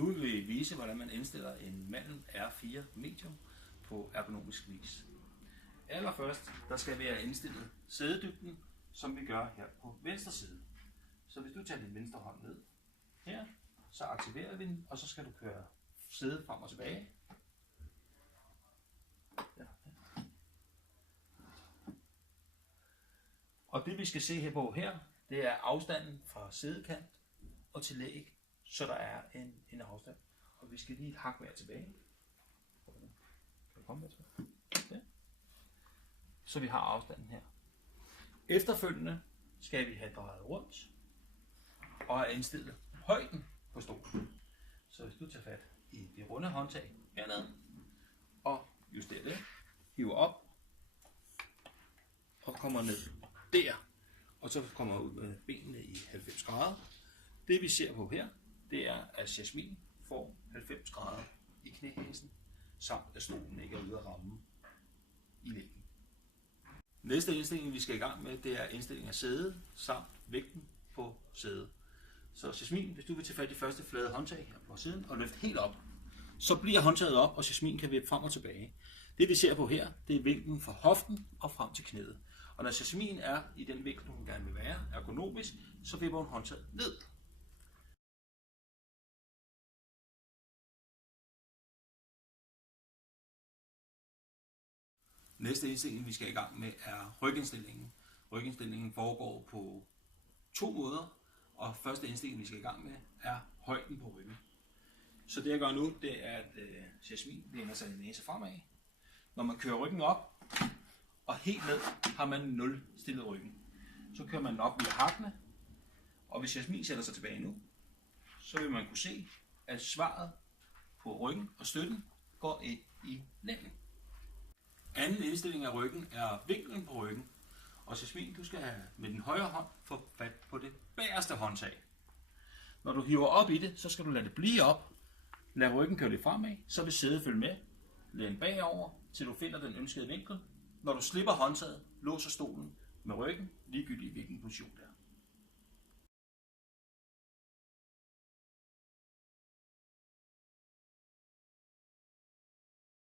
Nu vil vi vise, hvordan man indstiller en Malm R4 Medium på ergonomisk vis. Allerførst, der skal vi have indstillet sædedybden, som vi gør her på venstre side. Så hvis du tager din venstre hånd ned her, så aktiverer vi den, og så skal du køre sædet frem og tilbage. Ja. Og det vi skal se her på her, det er afstanden fra sædekant og til læg, så der er en afstand. Og vi skal lige et hak mere tilbage. Kan du komme med tilbage? Ja. Så vi har afstanden her. Efterfølgende skal vi have drejet rundt og have indstillet højden på stolen. Så hvis du tager fat i det runde håndtag hernede og justerer det, hiver op og kommer ned der, og så kommer ud med benene i 90 grader. Det vi ser på her, det er, at Jasmin får 90 grader i knæhæsen, samt at stolen ikke er ude at ramme i væggen. Næste indstilling, vi skal i gang med, det er indstilling af sædet samt vægten på sædet. Så Jasmin, hvis du vil tage fat i første flade håndtag her på siden og løfte helt op, så bliver håndtaget op, og Jasmin kan vippe frem og tilbage. Det vi ser på her, det er vinklen fra hoften og frem til knæet. Og når Jasmin er i den vinkel, hun gerne vil være, ergonomisk, så vipper hun håndtaget ned. Næste indstilling, vi skal i gang med, er rygindstillingen. Rygindstillingen foregår på 2 måder, og første indstilling, vi skal i gang med, er højden på ryggen. Så det jeg gør nu, det er, at Jasmin læner sig en næse fremad. Når man kører ryggen op, og helt ned har man 0 stillet ryggen. Så kører man den op via hakkene, og hvis Jasmin sætter sig tilbage nu, så vil man kunne se, at svaret på ryggen og støtten går ind i lænden. Anden indstilling af ryggen er vinklen på ryggen. Og Jasmin, du skal med den højre hånd få fat på det bagerste håndtag. Når du hiver op i det, så skal du lade det blive op. Lad ryggen køre lidt fremad, så vil sædet følge med. Læn bagover, til du finder den ønskede vinkel. Når du slipper håndtaget, låser stolen med ryggen, ligegyldigt i hvilken position der.